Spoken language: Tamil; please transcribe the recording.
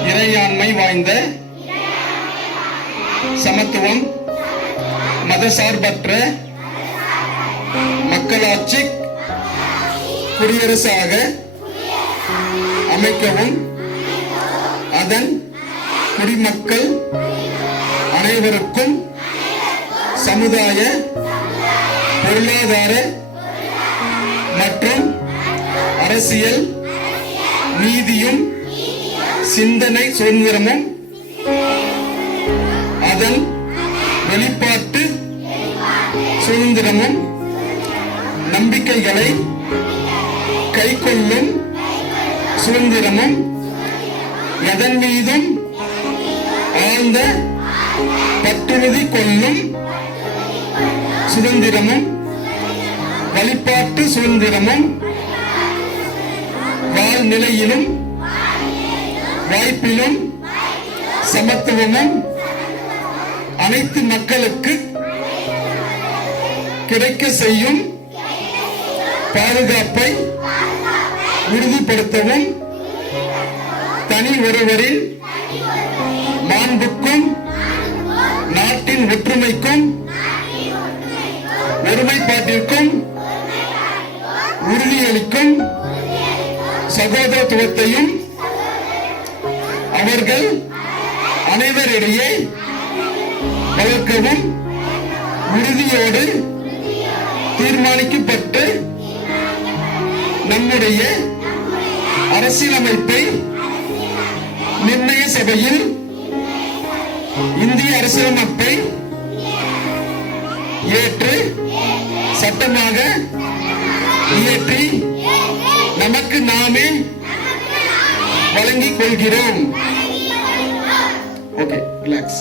இறையாண்மை வாய்ந்த சமத்துவம் மதசார்பற்ற மக்களாட்சி குடியரசாக அமைக்கவும் அதன் குடிமக்கள் அனைவருக்கும் சமுதாய பொருளாதார மற்றும் அரசியல் நீதியும் சிந்தனை சுதந்திரமும் அதன் வெளிப்பாட்டு சுதந்திரமும் நம்பிக்கைகளை கைக்கொள்ளும் சுதந்திரமும் எதன் மீதும் ஆழ்ந்த பற்றுறுதி கொள்ளும் சுதந்திரமும் வழிபாட்டு சுதந்திரமும் வாழ்நிலையிலும் வாய்ப்பிலும் சமத்துவமும் அனைத்து மக்களுக்கு கிடைக்க செய்யும் பாதுகாப்பை உறுதிப்படுத்தவும் தனி ஒருவரின் மாண்புக்கும் நாட்டின் ஒற்றுமைக்கும் ஒருமைப்பாட்டிற்கும் உறுதியளிக்கும் சகோதரத்துவத்தையும் அவர்கள் அனைவரிடையே வளர்க்கவும் உறுதியோடு தீர்மானிக்கப்பட்டு நம்முடைய அரசியலமைப்பை நிர்ணய சபையில் இந்திய அரசியலமைப்பை ஏற்று சட்டமாக இயற்றி நமக்கு நாமே வழங்கிக் கொள்கிறோம். Okay, relax.